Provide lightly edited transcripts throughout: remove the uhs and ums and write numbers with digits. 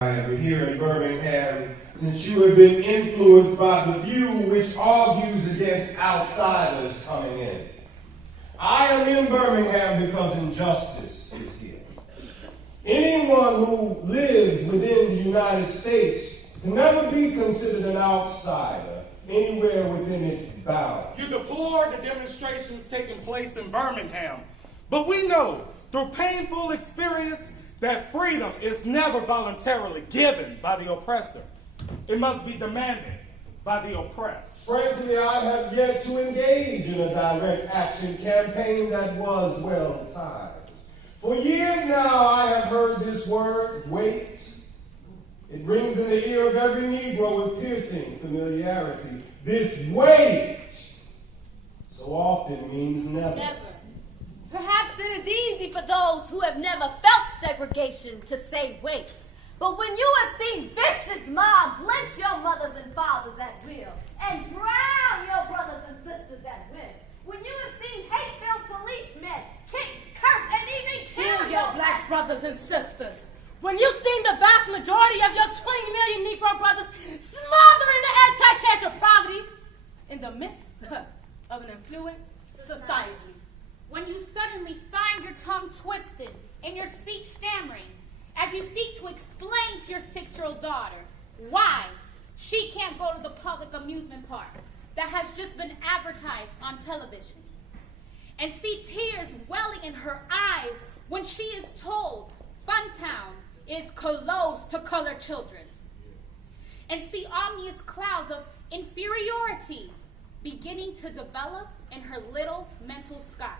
Here in Birmingham, since you have been influenced by the view which argues against outsiders coming in. I am in Birmingham because injustice is here. Anyone who lives within the United States can never be considered an outsider anywhere within its bounds. You deplore the demonstrations taking place in Birmingham, but we know through painful experience that freedom is never voluntarily given by the oppressor. It must be demanded by the oppressed. Frankly, I have yet to engage in a direct action campaign that was well timed. For years now, I have heard this word, wait. It rings in the ear of every Negro with piercing familiarity. This wait so often means never. Never. Perhaps it is easy for those who have never felt segregation to say wait. But when you have seen vicious mobs lynch your mothers and fathers at will and drown your brothers and sisters at will, when you have seen hate-filled policemen kick, curse, and even kill your black brothers and sisters, when you've seen the vast majority of your 20 million Negro brothers smothering the anti-catch of poverty in the midst of an affluent society. When you suddenly find your tongue twisted and your speech stammering as you seek to explain to your 6-year-old daughter why she can't go to the public amusement park that has just been advertised on television, and see tears welling in her eyes when she is told Funtown is closed to colored children, and see ominous clouds of inferiority beginning to develop in her little mental sky.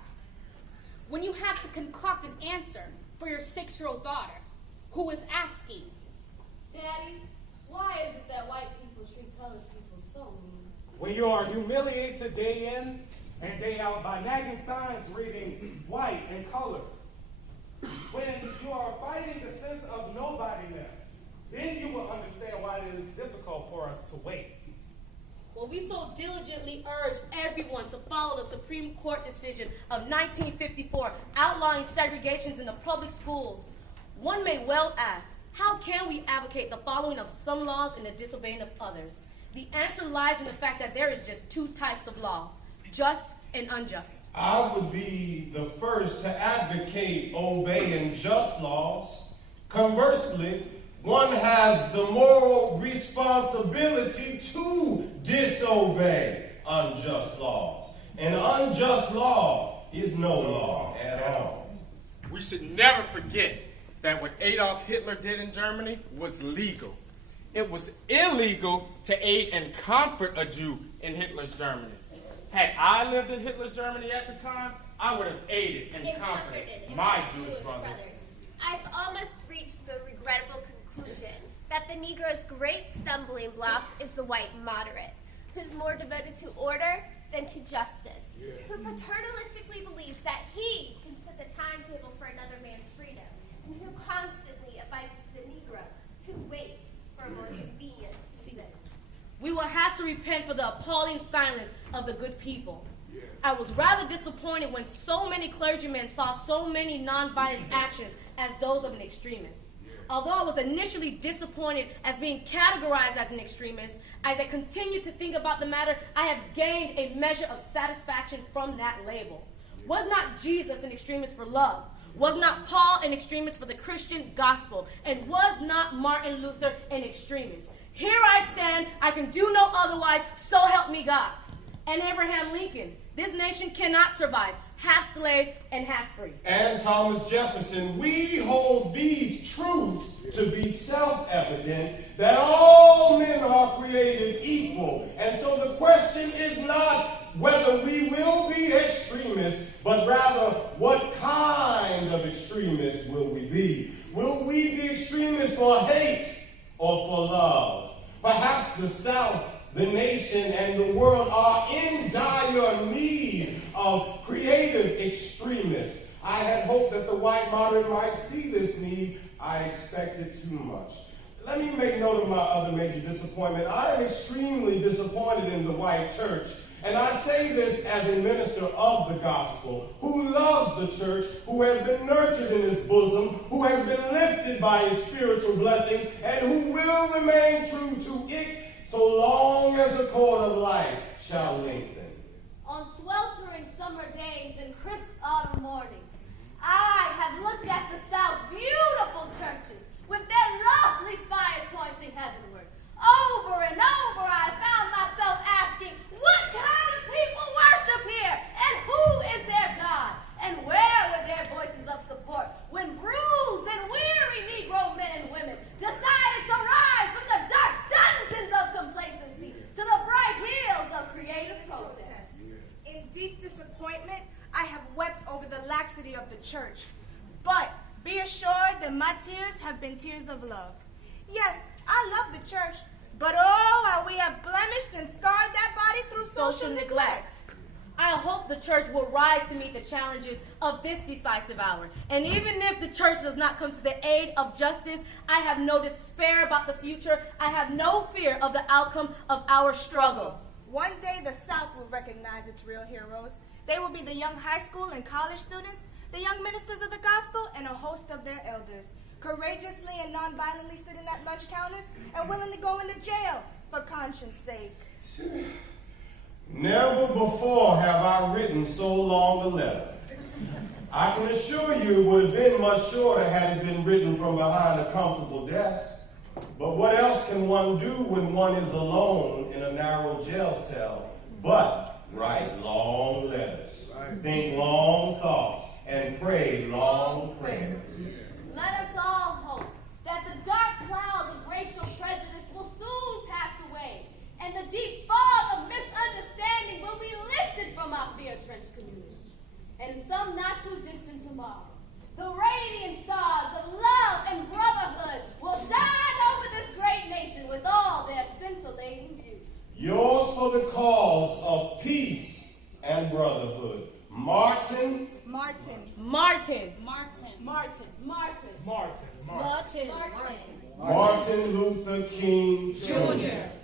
When you have to concoct an answer for your 6-year-old daughter who is asking, Daddy, why is it that white people treat colored people so mean? When you are humiliated day in and day out by nagging signs reading white and color. When you are fighting the sense of nobodiness, then you will understand why it is difficult for us to wait. When we so diligently urge everyone to follow the Supreme Court decision of 1954 outlawing segregations in the public schools, one may well ask, how can we advocate the following of some laws and the disobeying of others? The answer lies in the fact that there is just two types of law, just and unjust. I would be the first to advocate obeying just laws. Conversely, one has the moral responsibility to disobey unjust laws. An unjust law is no law at all. We should never forget that what Adolf Hitler did in Germany was legal. It was illegal to aid and comfort a Jew in Hitler's Germany. Had I lived in Hitler's Germany at the time, I would have aided and comforted my Jewish brothers. I've almost reached the regrettable conclusion that the Negro's great stumbling block is the white moderate, who's more devoted to order than to justice, who paternalistically believes that he can set the timetable for another man's freedom, and who constantly advises the Negro to wait for a more convenient season. We will have to repent for the appalling silence of the good people. I was rather disappointed when so many clergymen saw so many non-violent actions as those of an extremist. Although I was initially disappointed as being categorized as an extremist, as I continue to think about the matter, I have gained a measure of satisfaction from that label. Was not Jesus an extremist for love? Was not Paul an extremist for the Christian gospel? And was not Martin Luther an extremist? Here I stand, I can do no otherwise, so help me God. And Abraham Lincoln, this nation cannot survive, half slave and half free. And Thomas Jefferson, we hold these truths to be self-evident, that all men are created equal. And so the question is not whether we will be extremists, but rather what kind of extremists will we be? Will we be extremists for hate or for love? Perhaps the South, the nation, and the world are in dire need of creative extremists. I had hoped that the white moderate might see this need. I expected too much. Let me make note of my other major disappointment. I am extremely disappointed in the white church And I say this as a minister of the gospel, who loves the church, who has been nurtured in his bosom, who has been lifted by his spiritual blessings, and who will remain true to it so long as the cord of life shall lengthen. On sweltering summer days and crisp autumn mornings, I have looked at the South's beautiful churches with their lovely spires pointing heavenward. Over and over, I found myself asking, what kind of people worship here? And who is their God? And where were their voices of support when bruised and weary Negro men and women decided to rise from the dark dungeons of complacency to the bright hills of creative protest? In deep disappointment, I have wept over the laxity of the church. But be assured that my tears have been tears of love. Yes, I love the church, but oh, how we have blemished and scarred that body through social neglect. I hope the church will rise to meet the challenges of this decisive hour. And even if the church does not come to the aid of justice, I have no despair about the future. I have no fear of the outcome of our struggle. One day the South will recognize its real heroes. They will be the young high school and college students, the young ministers of the gospel, and a host of their elders, courageously and non-violently sitting at lunch counters and willingly going to jail for conscience sake. Never before have I written so long a letter. I can assure you it would have been much shorter had it been written from behind a comfortable desk. But what else can one do when one is alone in a narrow jail cell but write long letters, think long thoughts, and pray long prayers? Let us all hope that the dark clouds of racial prejudice will soon pass away, and the deep fog of misunderstanding will be lifted from our fear-drenched communities. And in some not too distant tomorrow, the radiant stars of love and brotherhood will shine over this great nation with all their scintillating beauty. Yours for the cause of peace and brotherhood, Martin. Martin. Martin. Martin Luther King Jr. Jr.